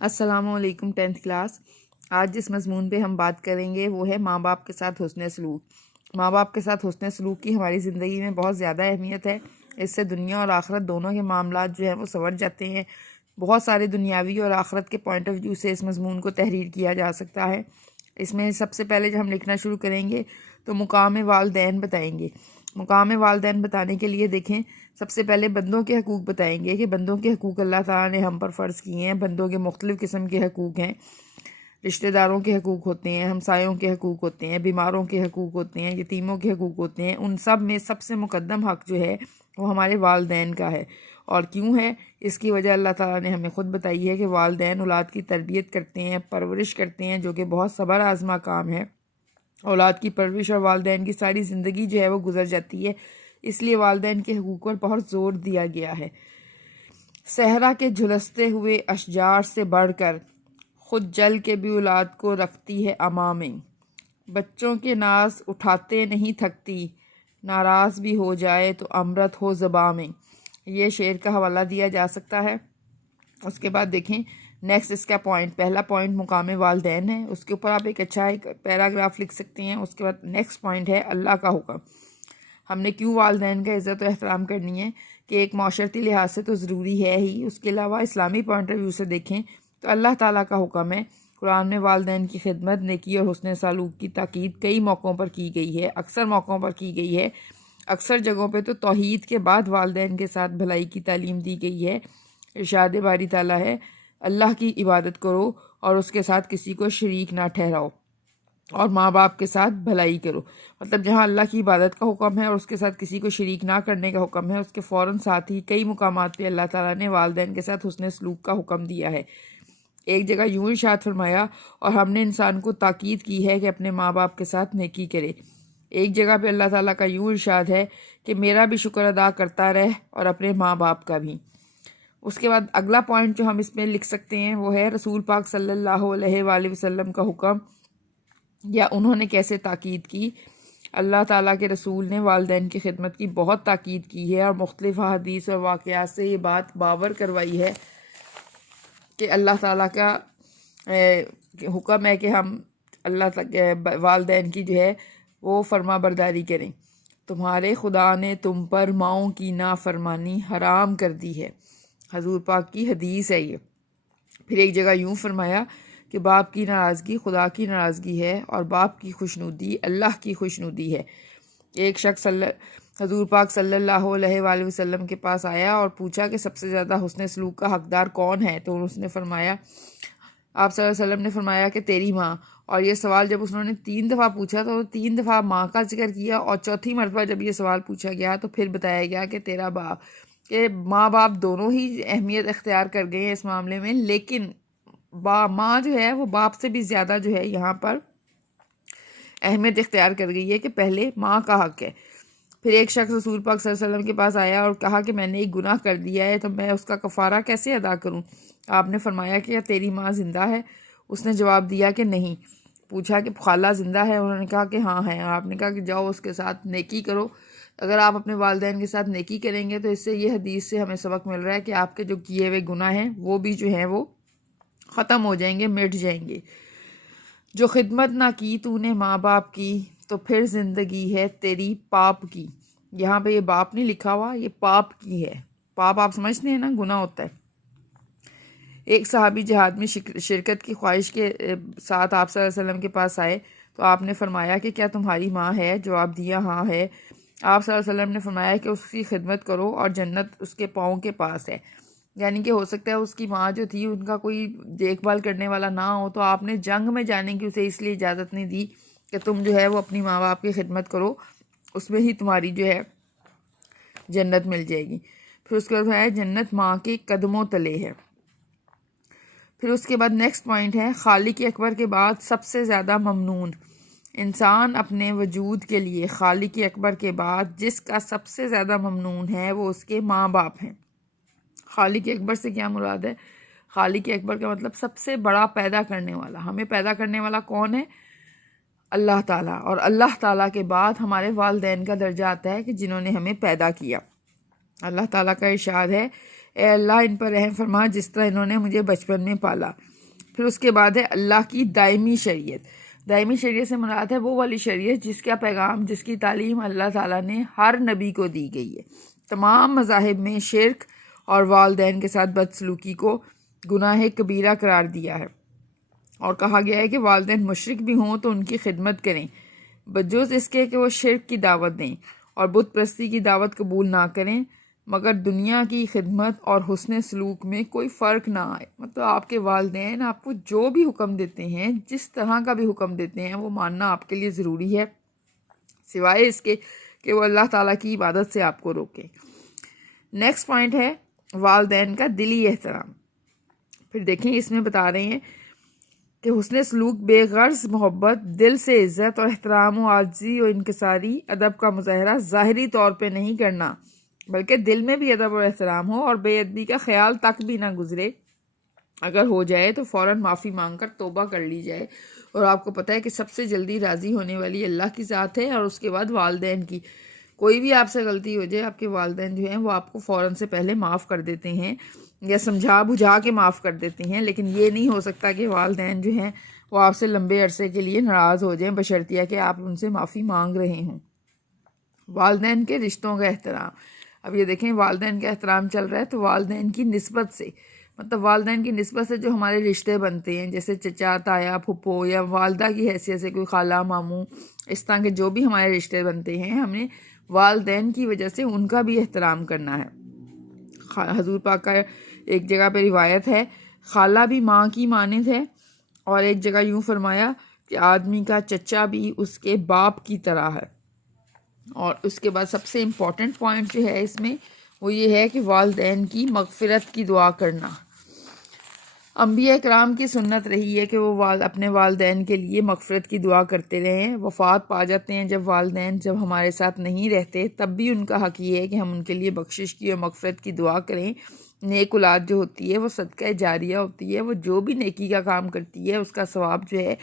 السلام علیکم 10th class. آج جس مضمون پہ ہم بات کریں گے وہ ہے ماں باپ کے ساتھ حسن سلوک۔ ماں باپ کے ساتھ حسن سلوک کی ہماری زندگی میں بہت زیادہ اہمیت ہے۔ اس سے دنیا اور آخرت دونوں کے معاملات جو ہیں وہ سنور جاتے ہیں۔ بہت سارے دنیاوی اور آخرت کے پوائنٹ آف ویو سے اس مضمون کو تحریر کیا جا سکتا ہے۔ اس میں سب سے پہلے جب ہم لکھنا شروع کریں گے تو مقام والدین بتائیں گے۔ مقام والدین بتانے کے لیے دیکھیں، سب سے پہلے بندوں کے حقوق بتائیں گے کہ بندوں کے حقوق اللہ تعالیٰ نے ہم پر فرض کیے ہیں۔ بندوں کے مختلف قسم کے حقوق ہیں۔ رشتہ داروں کے حقوق ہوتے ہیں، ہمسایوں کے حقوق ہوتے ہیں، بیماروں کے حقوق ہوتے ہیں، یتیموں کے حقوق ہوتے ہیں۔ ان سب میں سب سے مقدم حق جو ہے وہ ہمارے والدین کا ہے۔ اور کیوں ہے؟ اس کی وجہ اللہ تعالیٰ نے ہمیں خود بتائی ہے کہ والدین اولاد کی تربیت کرتے ہیں، پرورش کرتے ہیں، جو کہ بہت صبر آزما کام ہے۔ اولاد کی پرورش اور والدین کی ساری زندگی جو ہے وہ گزر جاتی ہے، اس لیے والدین کے حقوق پر بہت زور دیا گیا ہے۔ صحرا کے جھلستے ہوئے اشجار سے بڑھ کر خود جل کے بھی اولاد کو رکھتی ہے امامیں۔ بچوں کے ناز اٹھاتے نہیں تھکتی، ناراض بھی ہو جائے تو امرت ہو زباں میں۔ یہ شعر کا حوالہ دیا جا سکتا ہے۔ اس کے بعد دیکھیں نیکسٹ اس کا پوائنٹ، پہلا پوائنٹ مقام والدین ہے، اس کے اوپر آپ ایک پیراگراف لکھ سکتے ہیں۔ اس کے بعد نیکسٹ پوائنٹ ہے اللہ کا حکم۔ ہم نے کیوں والدین کا عزت و احترام کرنی ہے کہ ایک معاشرتی لحاظ سے تو ضروری ہے ہی، اس کے علاوہ اسلامی پوائنٹ آف ویو سے دیکھیں تو اللہ تعالیٰ کا حکم ہے۔ قرآن میں والدین کی خدمت، نیکی اور حسن سلوک کی تاکید کئی موقعوں پر کی گئی ہے، اکثر موقعوں پر کی گئی ہے۔ اکثر جگہوں پہ تو توحید کے بعد والدین کے ساتھ بھلائی کی تعلیم دی گئی ہے۔ ارشاد باری تعالیٰ ہے، اللہ کی عبادت کرو اور اس کے ساتھ کسی کو شریک نہ ٹھہراؤ، اور ماں باپ کے ساتھ بھلائی کرو۔ مطلب جہاں اللہ کی عبادت کا حکم ہے اور اس کے ساتھ کسی کو شریک نہ کرنے کا حکم ہے، اس کے فوراً ساتھ ہی کئی مقامات پہ اللہ تعالیٰ نے والدین کے ساتھ حسن سلوک کا حکم دیا ہے۔ ایک جگہ یوں ارشاد فرمایا، اور ہم نے انسان کو تاکید کی ہے کہ اپنے ماں باپ کے ساتھ نیکی کرے۔ ایک جگہ پہ اللہ تعالیٰ کا یوں ارشاد ہے کہ میرا بھی شکر ادا کرتا رہ اور اپنے ماں باپ کا بھی۔ اس کے بعد اگلا پوائنٹ جو ہم اس میں لکھ سکتے ہیں وہ ہے رسول پاک صلی اللہ علیہ وآلہ وسلم کا حکم، یا انہوں نے کیسے تاکید کی۔ اللہ تعالیٰ کے رسول نے والدین کی خدمت کی بہت تاکید کی ہے، اور مختلف حدیث اور واقعات سے یہ بات باور کروائی ہے کہ اللہ تعالیٰ کا حکم ہے کہ ہم والدین کی جو ہے وہ فرما برداری کریں۔ تمہارے خدا نے تم پر ماؤں کی نافرمانی حرام کر دی ہے، حضور پاک کی حدیث ہے یہ۔ پھر ایک جگہ یوں فرمایا کہ باپ کی ناراضگی خدا کی ناراضگی ہے، اور باپ کی خوشنودی اللہ کی خوشنودی ہے۔ ایک شخص حضور پاک صلی اللہ علیہ وآلہ وسلم کے پاس آیا اور پوچھا کہ سب سے زیادہ حسن سلوک کا حقدار کون ہے؟ تو اس نے فرمایا، آپ صلی اللہ علیہ وسلم نے فرمایا کہ تیری ماں۔ اور یہ سوال جب انہوں نے 3 دفعہ پوچھا تو 3 دفعہ ماں کا ذکر کیا، اور چوتھی مرتبہ جب یہ سوال پوچھا گیا تو پھر بتایا گیا کہ تیرا باپ۔ کہ ماں باپ دونوں ہی اہمیت اختیار کر گئے ہیں اس معاملے میں، لیکن ماں جو ہے وہ باپ سے بھی زیادہ جو ہے یہاں پر اہمیت اختیار کر گئی ہے کہ پہلے ماں کا حق ہے۔ پھر ایک شخص رسول پاک صلی اللہ علیہ وسلم کے پاس آیا اور کہا کہ میں نے ایک گناہ کر دیا ہے، تو میں اس کا کفارہ کیسے ادا کروں؟ آپ نے فرمایا کہ کیا تیری ماں زندہ ہے؟ اس نے جواب دیا کہ نہیں۔ پوچھا کہ خالہ زندہ ہے؟ انہوں نے کہا کہ ہاں ہے۔ آپ نے کہا کہ جاؤ اس کے ساتھ نیکی کرو۔ اگر آپ اپنے والدین کے ساتھ نیکی کریں گے تو اس سے یہ حدیث سے ہمیں سبق مل رہا ہے کہ آپ کے جو کیے ہوئے گناہ ہیں وہ بھی جو ہیں وہ ختم ہو جائیں گے، مٹ جائیں گے۔ جو خدمت نہ کی تو نے ماں باپ کی، تو پھر زندگی ہے تیری پاپ کی۔ یہاں پہ یہ باپ نہیں لکھا ہوا، یہ پاپ کی ہے۔ پاپ آپ سمجھتے ہیں نا، گناہ ہوتا ہے۔ ایک صحابی جہاد میں شرکت کی خواہش کے ساتھ آپ صلی اللہ علیہ وسلم کے پاس آئے تو آپ نے فرمایا کہ کیا تمہاری ماں ہے؟ جواب دیا ہاں ہے۔ آپ صلی اللہ علیہ وسلم نے فرمایا کہ اس کی خدمت کرو اور جنت اس کے پاؤں کے پاس ہے۔ یعنی کہ ہو سکتا ہے اس کی ماں جو تھی ان کا کوئی دیکھ بھال کرنے والا نہ ہو، تو آپ نے جنگ میں جانے کی اسے اس لیے اجازت نہیں دی کہ تم جو ہے وہ اپنی ماں باپ کی خدمت کرو، اس میں ہی تمہاری جو ہے جنت مل جائے گی۔ پھر اس کے بعد ہے جنت ماں کے قدموں تلے ہے۔ پھر اس کے بعد نیکسٹ پوائنٹ ہے خالق اکبر کے بعد سب سے زیادہ ممنون۔ انسان اپنے وجود کے لیے خالق اکبر کے بعد جس کا سب سے زیادہ ممنون ہے وہ اس کے ماں باپ ہیں۔ خالق اکبر سے کیا مراد ہے؟ خالق اکبر کا مطلب سب سے بڑا پیدا کرنے والا۔ ہمیں پیدا کرنے والا کون ہے؟ اللہ تعالیٰ۔ اور اللہ تعالیٰ کے بعد ہمارے والدین کا درجہ آتا ہے کہ جنہوں نے ہمیں پیدا کیا۔ اللہ تعالیٰ کا ارشاد ہے، اے اللہ ان پر رحم فرما جس طرح انہوں نے مجھے بچپن میں پالا۔ پھر اس کے بعد ہے اللہ کی دائمی شریعت۔ دائمی شریعت سے مراد ہے وہ والی شریعت جس کا پیغام، جس کی تعلیم اللہ تعالیٰ نے ہر نبی کو دی گئی ہے۔ تمام مذاہب میں شرک اور والدین کے ساتھ بدسلوکی کو گناہ کبیرہ قرار دیا ہے، اور کہا گیا ہے کہ والدین مشرک بھی ہوں تو ان کی خدمت کریں، بجز اس کے کہ وہ شرک کی دعوت دیں اور بت پرستی کی دعوت قبول نہ کریں، مگر دنیا کی خدمت اور حسن سلوک میں کوئی فرق نہ آئے۔ مطلب آپ کے والدین آپ کو جو بھی حکم دیتے ہیں، جس طرح کا بھی حکم دیتے ہیں، وہ ماننا آپ کے لیے ضروری ہے، سوائے اس کے کہ وہ اللہ تعالیٰ کی عبادت سے آپ کو روکیں۔ نیکسٹ پوائنٹ ہے والدین کا دلی احترام۔ پھر دیکھیں اس میں بتا رہے ہیں کہ حسن سلوک بے غرض محبت، دل سے عزت اور احترام و عاجزی و انکساری ادب کا مظاہرہ ظاہری طور پہ نہیں کرنا، بلکہ دل میں بھی ادب اور احترام ہو اور بے ادبی کا خیال تک بھی نہ گزرے۔ اگر ہو جائے تو فوراً معافی مانگ کر توبہ کر لی جائے، اور آپ کو پتہ ہے کہ سب سے جلدی راضی ہونے والی اللہ کی ذات ہے، اور اس کے بعد والدین کی۔ کوئی بھی آپ سے غلطی ہو جائے، آپ کے والدین جو ہیں وہ آپ کو فوراً سے پہلے معاف کر دیتے ہیں یا سمجھا بجھا کے معاف کر دیتے ہیں، لیکن یہ نہیں ہو سکتا کہ والدین جو ہیں وہ آپ سے لمبے عرصے کے لیے ناراض ہو جائیں، بشرطیہ کہ آپ ان سے معافی مانگ رہے ہوں۔ والدین کے رشتوں کا احترام۔ اب یہ دیکھیں والدین کا احترام چل رہا ہے تو والدین کی نسبت سے، مطلب والدین کی نسبت سے جو ہمارے رشتے بنتے ہیں، جیسے چچا، تایا، پھپھو، یا والدہ کی حیثیت سے کوئی خالہ، ماموں، اس طرح کے جو بھی ہمارے رشتے بنتے ہیں، ہمیں والدین کی وجہ سے ان کا بھی احترام کرنا ہے۔ حضور پاک کا ایک جگہ پہ روایت ہے، خالہ بھی ماں کی مانند ہے، اور ایک جگہ یوں فرمایا کہ آدمی کا چچا بھی اس کے باپ کی طرح ہے۔ اور اس کے بعد سب سے امپورٹنٹ پوائنٹ جو ہے اس میں وہ یہ ہے کہ والدین کی مغفرت کی دعا کرنا۔ انبیاء کرام کی سنت رہی ہے کہ وہ اپنے والدین کے لیے مغفرت کی دعا کرتے رہے ہیں۔ وفات پا جاتے ہیں جب والدین جب ہمارے ساتھ نہیں رہتے، تب بھی ان کا حق یہ ہے کہ ہم ان کے لیے بخشش کی اور مغفرت کی دعا کریں۔ نیک اولاد جو ہوتی ہے وہ صدقہ جاریہ ہوتی ہے، وہ جو بھی نیکی کا کام کرتی ہے اس کا ثواب جو ہے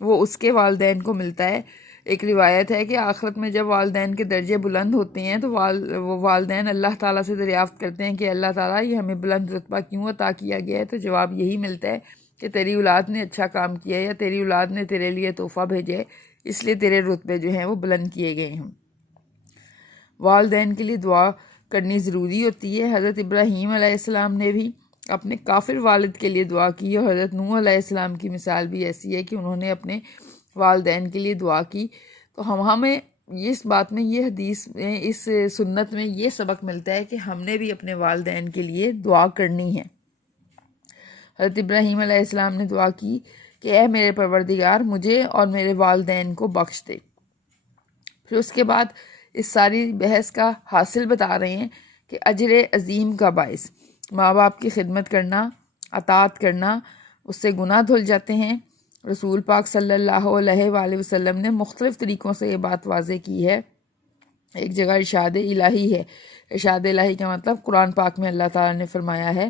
وہ اس کے والدین کو ملتا ہے۔ ایک روایت ہے کہ آخرت میں جب والدین کے درجے بلند ہوتے ہیں تو وہ والدین اللہ تعالیٰ سے دریافت کرتے ہیں کہ اللہ تعالیٰ یہ ہمیں بلند رتبہ کیوں عطا کیا گیا ہے؟ تو جواب یہی ملتا ہے کہ تیری اولاد نے اچھا کام کیا ہے، یا تیری اولاد نے تیرے لیے تحفہ بھیجا ہے، اس لیے تیرے رتبے جو ہیں وہ بلند کیے گئے ہیں۔ والدین کے لیے دعا کرنی ضروری ہوتی ہے۔ حضرت ابراہیم علیہ السلام نے بھی اپنے کافر والد کے لیے دعا کی، اور حضرت نوح علیہ السلام کی مثال بھی ایسی ہے کہ انہوں نے اپنے والدین کے لیے دعا کی۔ تو ہمیں اس بات میں، یہ حدیث میں، اس سنت میں یہ سبق ملتا ہے کہ ہم نے بھی اپنے والدین کے لیے دعا کرنی ہے۔ حضرت ابراہیم علیہ السلام نے دعا کی کہ اے میرے پروردگار، مجھے اور میرے والدین کو بخش دے۔ پھر اس کے بعد اس ساری بحث کا حاصل بتا رہے ہیں کہ اجر عظیم کا باعث ماں باپ کی خدمت کرنا، اطاعت کرنا، اس سے گناہ دھل جاتے ہیں۔ رسول پاک صلی اللہ علیہ وآلہ وسلم نے مختلف طریقوں سے یہ بات واضح کی ہے۔ ایک جگہ ارشاد الہی ہے، ارشاد الہی کا مطلب قرآن پاک میں اللہ تعالیٰ نے فرمایا ہے،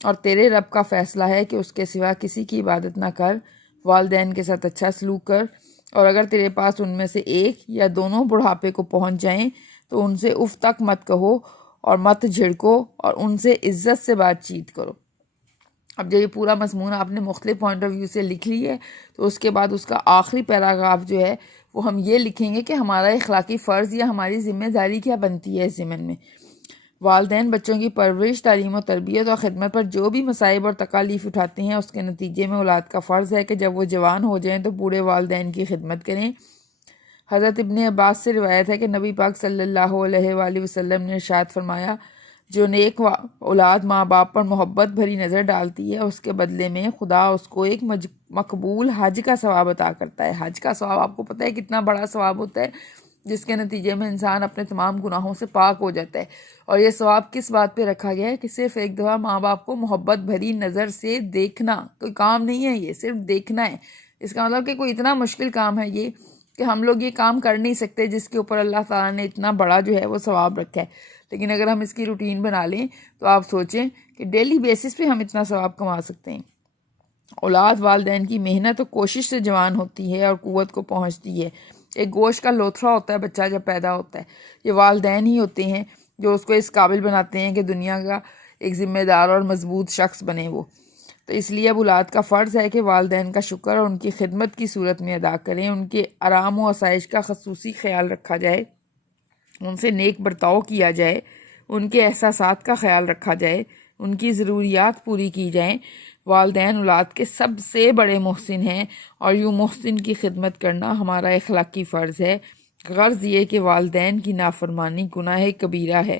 اور تیرے رب کا فیصلہ ہے کہ اس کے سوا کسی کی عبادت نہ کر، والدین کے ساتھ اچھا سلوک کر، اور اگر تیرے پاس ان میں سے ایک یا دونوں بڑھاپے کو پہنچ جائیں تو ان سے اف تک مت کہو اور مت جھڑکو، اور ان سے عزت سے بات چیت کرو۔ اب جب یہ پورا مضمون آپ نے مختلف پوائنٹ آف ویو سے لکھ لی ہے تو اس کے بعد اس کا آخری پیراگراف جو ہے وہ ہم یہ لکھیں گے کہ ہمارا اخلاقی فرض یا ہماری ذمہ داری کیا بنتی ہے اس ضمن میں۔ والدین بچوں کی پرورش، تعلیم و تربیت اور خدمت پر جو بھی مصائب اور تکالیف اٹھاتے ہیں، اس کے نتیجے میں اولاد کا فرض ہے کہ جب وہ جوان ہو جائیں تو بوڑھے والدین کی خدمت کریں۔ حضرت ابن عباس سے روایت ہے کہ نبی پاک صلی اللہ علیہ وآلہ وسلم نے ارشاد فرمایا، جو نیک اولاد ماں باپ پر محبت بھری نظر ڈالتی ہے، اس کے بدلے میں خدا اس کو ایک مقبول حج کا ثواب عطا کرتا ہے۔ حج کا ثواب آپ کو پتہ ہے کتنا بڑا ثواب ہوتا ہے، جس کے نتیجے میں انسان اپنے تمام گناہوں سے پاک ہو جاتا ہے۔ اور یہ ثواب کس بات پہ رکھا گیا ہے کہ صرف ایک دفعہ ماں باپ کو محبت بھری نظر سے دیکھنا، کوئی کام نہیں ہے یہ، صرف دیکھنا ہے۔ اس کا مطلب کہ کوئی اتنا مشکل کام ہے یہ کہ ہم لوگ یہ کام کر نہیں سکتے جس کے اوپر اللہ تعالیٰ نے اتنا بڑا جو ہے وہ ثواب رکھا ہے۔ لیکن اگر ہم اس کی روٹین بنا لیں تو آپ سوچیں کہ ڈیلی بیسس پہ ہم اتنا ثواب کما سکتے ہیں۔ اولاد والدین کی محنت و کوشش سے جوان ہوتی ہے اور قوت کو پہنچتی ہے۔ ایک گوشت کا لوتھڑا ہوتا ہے بچہ جب پیدا ہوتا ہے، یہ والدین ہی ہوتے ہیں جو اس کو اس قابل بناتے ہیں کہ دنیا کا ایک ذمہ دار اور مضبوط شخص بنے وہ۔ تو اس لیے اب اولاد کا فرض ہے کہ والدین کا شکر اور ان کی خدمت کی صورت میں ادا کریں، ان کے آرام و آسائش کا خصوصی خیال رکھا جائے، ان سے نیک برتاؤ کیا جائے، ان کے احساسات کا خیال رکھا جائے، ان کی ضروریات پوری کی جائیں۔ والدین اولاد کے سب سے بڑے محسن ہیں اور یوں محسن کی خدمت کرنا ہمارا اخلاقی فرض ہے۔ غرض یہ کہ والدین کی نافرمانی گناہ کبیرہ ہے۔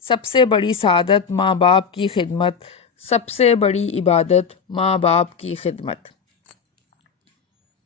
سب سے بڑی سعادت ماں باپ کی خدمت، سب سے بڑی عبادت ماں باپ کی خدمت۔